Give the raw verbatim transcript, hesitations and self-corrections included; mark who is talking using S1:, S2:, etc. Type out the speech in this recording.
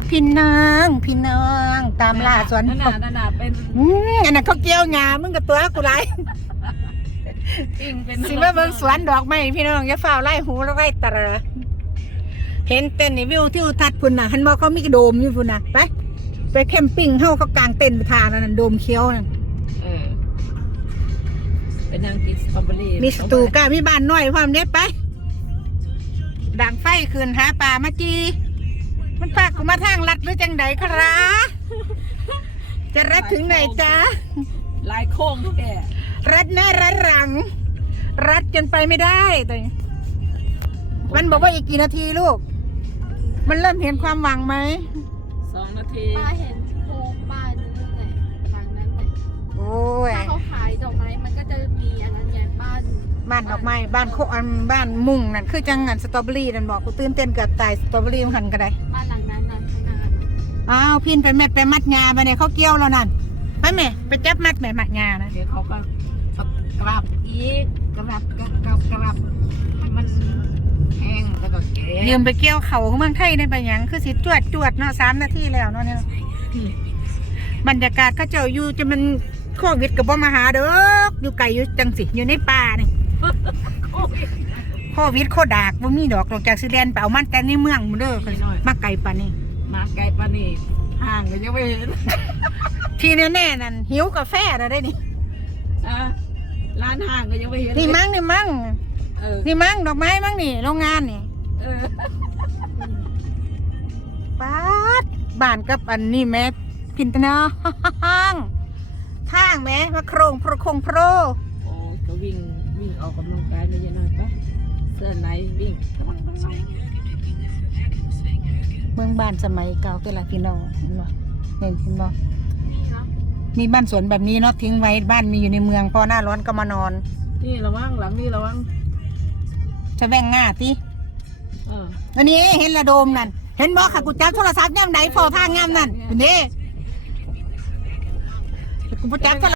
S1: พี่น้องพี่น้องตามล่าสวน
S2: นั่นน่ะนั่นน่ะเป็น
S1: อืมอันนั้นเขาเกี่ยวงามึงกับตัวกูไร
S2: อิงเป็น
S1: สิมาเบิ่งสวนดอกไม้พี่น้องอย่าฝ้าวไล่หูแล้วไล่ตะระเห็นเต้นในวิวที่อุทัศน์พุ่นน่ะหันบ่เขามีโดมอยู่พุ่นน่ะไปไปแคมปิ้งเฮาเขากางเต็นท์ไปทานนั่นโดมเขียวนั่น
S2: เออเป็นนางกินสตรอเบอรี่
S1: มีสตูก้ามีบ้านน้อยความเนี้ยไปดังไฟคืนหาป่ามาจีมันพากูมาทางลัดหรือจังไดครับจะรัดถึงไหนจ๊ะ
S2: ลายโค้งแก
S1: รัดหน้ารัดหลัง รัดจนไปไม่ได้แต่มันบอกว่าอีกกี่นาทีลูก มันเริ่มเห็นความหวังไหม
S2: สองนาที
S3: ป้าเห็นโค้งบ้านนั่นแหละฝั่งนั้นแหละ
S1: โอ้ย
S3: ถ้าเขาขายดอกไม้มันก็จะมีอันนั้นไงบ้าน
S1: บ้านดอกไม้บ้านโคอันบ้านมุ่งนั่นคือจังงันสตรอเบอรี่นั่นบอกกูตื่นเต้นเกือบตายสตรอเบอรี่มันหันกันได้
S3: บ้านหลังนั้นนั้นข้างหน้า
S1: อ้าวพินไปแม่ไปมัดงาไปเนี่ยเขาเกี่ยวแล้วนั่นไปแม่ไปจับมัดแม่มัดงานะ
S2: เดี๋ยวเขาก็กลับอีกกลับกลับกลับกลับให้มันแห้งแล้วก็แก่
S1: ยืมไปเกี่ยวเขาเมืองไทยในไปหยังคือสิจวดจวดเนาะสามนาทีแล้วเนาะเนี่ยบรรยากาศเขาเจ้าอยู่จะมันโควิดกับบ่มาหาเด้ออยู่ไกลอยู่จังสิอยู่ในป่านี่โควิดโคดากบ่มีดอกดอกจากสิแดนไปเอามันแต่ในเมืองมื้อเด้อมาไกลป่านนี้
S2: มาไกลปานนี่ห่างก็ยังไม่เห็น
S1: ที่แน่ๆนั่นหิวกาแฟแล้วได้นี่
S2: อ่ะร้านห่างก็ยังไม่เห็น
S1: นี่มั้งนี่มั้ง
S2: เออ
S1: นี่มั้งดอกไม้มั้งนี่โรงงานนี่
S2: เออ
S1: ป๊าดบ้านกับอันนี้แม่พินตนาห้างทางแม่มาโครงโปรโคงโปร
S2: โอ้ก็วิ่งวิ่งออกกำลังกายไม่เยอะหน่อยปะเสื้อในวิ่ง
S1: เมืองบ้านสมัยเก่าตัวละพี่น้องเห็นบ่เห็นเห็นบ่
S3: มีเนาะ
S1: มีบ้านสวนแบบนี้เนาะทิ้งไว้บ้านมีอยู่ในเมืองพอหน้าร้อนก็มานอน
S2: นี่ระวังหลังนี่ระวัง
S1: จะแบ่งง่าติ
S2: เออ
S1: อันนี้เห็นระโดมนั่นเห็นบ่ค่ะกูจับโทรศัพท์แนมไหนฟอทางงามนั่นเห็นดิกูจับ